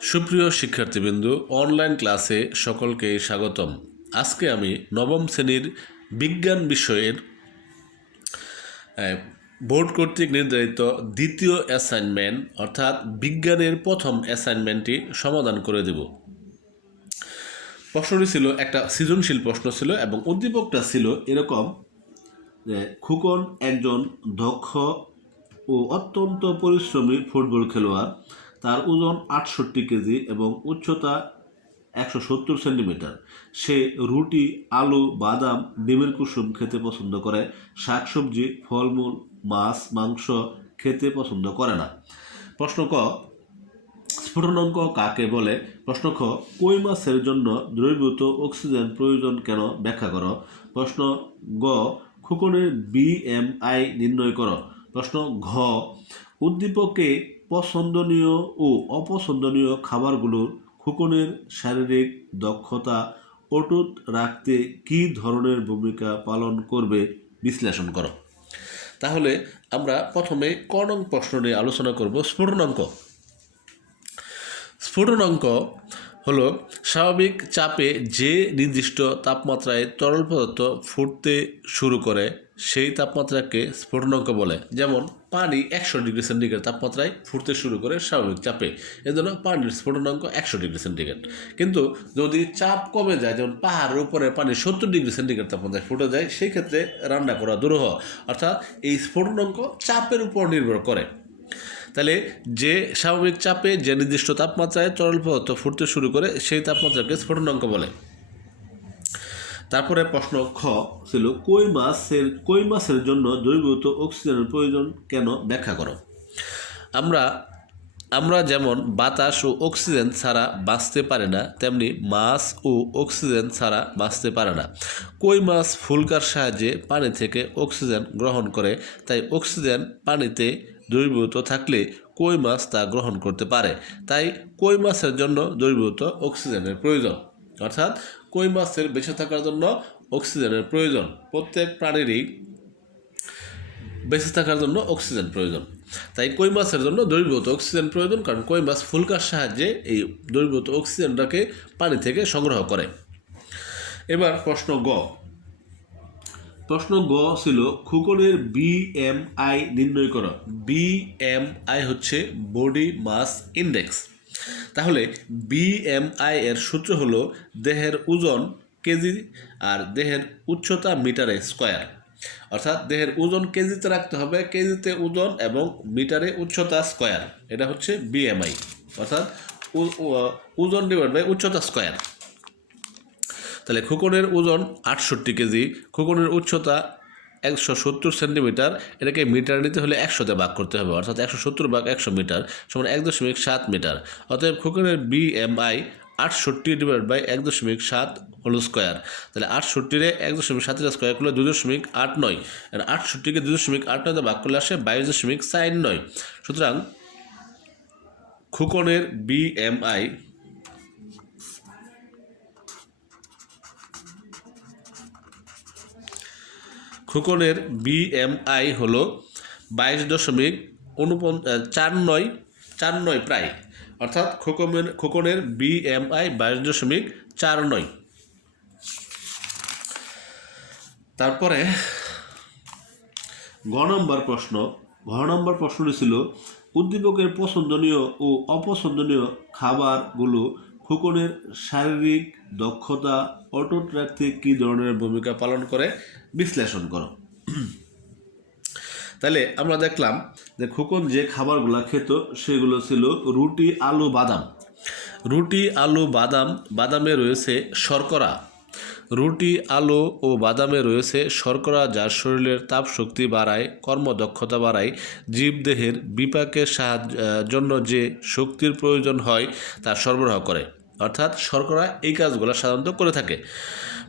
সুপ্রিয় শিক্ষার্থীবৃন্দু অনলাইন ক্লাসে সকলকে স্বাগতম। আজকে আমি নবম শ্রেণির বিজ্ঞান বিষয়ের বোর্ড কর্তৃক নির্ধারিত দ্বিতীয় অ্যাসাইনমেন্ট অর্থাৎ বিজ্ঞানের প্রথম অ্যাসাইনমেন্টটি সমাধান করে দেব। প্রশ্নটি ছিল, একটা সৃজনশীল প্রশ্ন ছিল এবং উদ্দীপকটা ছিল এরকম যে, খুকন একজন দক্ষ ও অত্যন্ত পরিশ্রমী ফুটবল খেলোয়াড়। তার ওজন আটষট্টি কেজি এবং উচ্চতা একশো সত্তর সেন্টিমিটার। সে রুটি, আলু, বাদাম, ডিমের কুসুম খেতে পছন্দ করে, শাকসবজি, ফলমূল, মাছ, মাংস খেতে পছন্দ করে না। প্রশ্ন ক, স্ফুটনাঙ্ক কাকে বলে? প্রশ্ন খ, কই মাছের জন্য দ্রবীভূত অক্সিজেন প্রয়োজন কেন? ব্যাখ্যা করো। প্রশ্ন গ, খুকনের বিএমআই নির্ণয় করো। প্রশ্ন ঘ, উদ্দীপকে পছন্দনীয় ও অপছন্দনীয় খাবারগুলোর খুকনের শারীরিক দক্ষতা, অটুট রাখতে কী ধরনের ভূমিকা পালন করবে বিশ্লেষণ করো। তাহলে আমরা প্রথমে ক নং প্রশ্ন নিয়ে আলোচনা করব স্ফুটনাঙ্ক। স্ফুটনাঙ্ক হলো স্বাভাবিক চাপে যে নির্দিষ্ট তাপমাত্রায় তরল পদার্থ ফুটতে শুরু করে সেই তাপমাত্রাকে স্ফুটনাঙ্ক বলে। যেমন, পানি একশো ডিগ্রি সেন্টিগ্রেড তাপমাত্রায় ফুটতে শুরু করে স্বাভাবিক চাপে। এজন্য পানির স্ফুটনাঙ্ক একশো ডিগ্রি সেন্টিগ্রেড। কিন্তু যদি চাপ কমে যায়, যেমন পাহাড়ের উপরে পানি সত্তর ডিগ্রি সেন্টিগ্রেড তাপমাত্রায় ফুটে যায়, সেই ক্ষেত্রে রান্না করা দুরূহ অর্থাৎ এই স্ফুটনাঙ্ক চাপের উপর নির্ভর করে। তাহলে যে স্বাভাবিক চাপে যে নির্দিষ্ট তাপমাত্রায় তরল পদার্থ ফুটতে শুরু করে, সেই তাপমাত্রাকে স্ফোটনাঙ্ক বলে। তারপরে প্রশ্ন খ ছিল, কই মাছের কই মাছের জন্য দ্রবীভূত অক্সিজেনের প্রয়োজন কেন? ব্যাখ্যা করো। আমরা আমরা যেমন বাতাস ও অক্সিজেন ছাড়া বাঁচতে পারে না, তেমনি মাছ ও অক্সিজেন ছাড়া বাঁচতে পারে না। কই মাছ ফুলকার সাহায্যে পানি থেকে অক্সিজেন গ্রহণ করে, তাই অক্সিজেন পানিতে দ্রবীভূত থাকলে কই মাছ তা গ্রহণ করতে পারে। তাই কই মাছের জন্য দ্রবীভূত অক্সিজেনের প্রয়োজন। অর্থাৎ কই মাছের বেঁচে থাকার জন্য অক্সিজেনের প্রয়োজন। প্রত্যেক প্রাণীরই বেঁচে থাকার জন্য অক্সিজেন প্রয়োজন। তাই কই মাছের জন্য দ্রবীভূত অক্সিজেন প্রয়োজন, কারণ কই মাছ ফুলকার সাহায্যে এই দ্রবীভূত অক্সিজেনটাকে পানি থেকে সংগ্রহ করে। এবার প্রশ্ন গ। প্রশ্ন গ ছিল, খুকনের বিএমআই নির্ণয় করো। বিএমআই হচ্ছে বডি মাস ইন্ডেক্স। তাহলে বিএমআই এর সূত্র হলো দেহের ওজন কেজি আর দেহের উচ্চতা মিটারে স্কোয়ার। অর্থাৎ দেহের ওজন কেজিতে রাখতে হবে কেজিতে ওজন এবং মিটারে উচ্চতা স্কোয়ার। এটা হচ্ছে বিএমআই অর্থাৎ ওজন ডিভাইড বাই উচ্চতা স্কোয়ার। তাহলে খোকনের ওজন আটষট্টি কেজি, খোকনের উচ্চতা একশো সত্তর সেন্টিমিটার এটাকে মিটার নিতে হলে একশোতে ভাগ করতে হবে, অর্থাৎ একশো সত্তর ভাগ একশো মিটার সমান এক দশমিক সাত মিটার। অতএব খোকনের বিএমআই আটষট্টি ডিভাইড বাই এক দশমিক সাত হোল স্কোয়ার তাহলে আটষট্টিরে এক দশমিক সাতের স্কোয়ার করলে দুই দশমিক আট নয়, আর আটষট্টিকে দুই দশমিক আট নয়তে ভাগ করলে আসে বাইশ দশমিক চার নয়। সুতরাং খুকনের বিএমআই খুকনের বিএমআই হল বাইশ দশমিক অনুপন চার নয় চার নয় প্রায়। অর্থাৎ খোকনের খোকনের বিএমআই বাইশ দশমিক চার নয়। তারপরে ঘ নম্বর প্রশ্ন। ঘ নম্বর প্রশ্নটি ছিল, উদ্দীপকের পছন্দনীয় ও অপছন্দনীয় খাবারগুলো খুকনের শারীরিক দক্ষতা অটুট রাখতে কী ধরনের ভূমিকা পালন করে, বিশ্লেষণ করো। তাহলে আমরা দেখলাম যে খোকন যে খাবারগুলো খেত, সেগুলো ছিল রুটি, আলু, বাদাম। রুটি, আলু, বাদাম, বাদামে রয়েছে শর্করা। রুটি, আলু ও বাদামে রয়েছে শর্করা, যার শরীরের তাপ শক্তি বাড়ায়, কর্মদক্ষতা বাড়ায়, জীবদেহের বিপাকের সাহায্য জন্য যে শক্তির প্রয়োজন হয়, তা সরবরাহ করে। অর্থাৎ শর্করা এই কাজগুলো সাধারণত করে থাকে।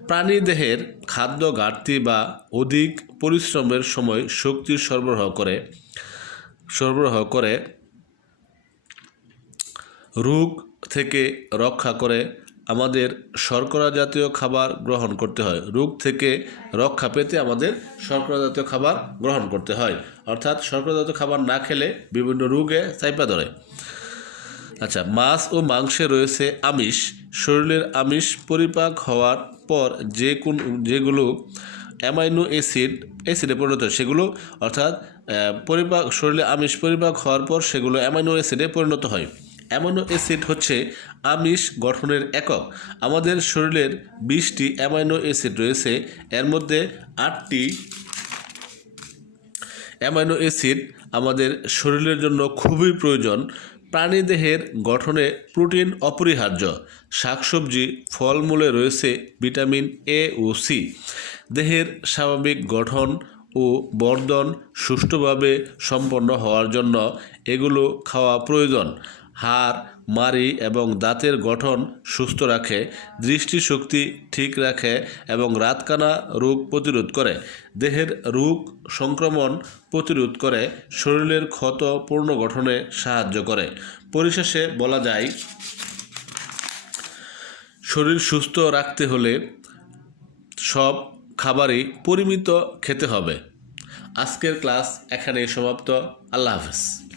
প্রাণী দেহের খাদ্য ঘাটতি বা অধিক পরিশ্রমের সময় শক্তি সরবরাহ করে সরবরাহ করে, রোগ থেকে রক্ষা করে আমাদের শর্করা জাতীয় খাবার গ্রহণ করতে হয়। রোগ থেকে রক্ষা পেতে আমাদের শর্করা জাতীয় খাবার গ্রহণ করতে হয়। অর্থাৎ শর্করা জাতীয় খাবার না খেলে বিভিন্ন রোগে চাইপা ধরে। আচ্ছা মাছ ও মাংসে রয়েছে আমিষ। শরীরের আমিষ পরিপাক হওয়ার পর যে কোন, যেগুলো অ্যামাইনো অ্যাসিড, অ্যাসিডে পরিণত সেগুলো অর্থাৎ পরিপাক, শরীরে আমিষ পরিপাক হওয়ার পর সেগুলো অ্যামাইনো অ্যাসিডে পরিণত হয়। অ্যামাইনো অ্যাসিড হচ্ছে আমিষ গঠনের একক। আমাদের শরীরের বিশটি অ্যামাইনো অ্যাসিড রয়েছে, এর মধ্যে আটটি অ্যামাইনো অ্যাসিড আমাদের শরীরের জন্য খুবই প্রয়োজন। প্রাণীদেহের গঠনে প্রোটিন অপরিহার্য। শাকসবজি ফলমূলে রয়েছে ভিটামিন এ ও সি দেহের স্বাভাবিক গঠন ও বর্ধন সুষ্ঠুভাবে সম্পন্ন হওয়ার জন্য এগুলো খাওয়া প্রয়োজন। হাড়, মাড়ি এবং দাঁতের গঠন সুস্থ রাখে, দৃষ্টিশক্তি ঠিক রাখে এবং রাতকানা রোগ প্রতিরোধ করে। দেহের রোগ সংক্রমণ প্রতিরোধ করে, শরীরের ক্ষত পূর্ণ গঠনে সাহায্য করে। পরিশেষে বলা যায়, শরীর সুস্থ রাখতে হলে সব খাবারই পরিমিত খেতে হবে। আজকের ক্লাস এখানে সমাপ্ত। আল্লাহ হাফেজ।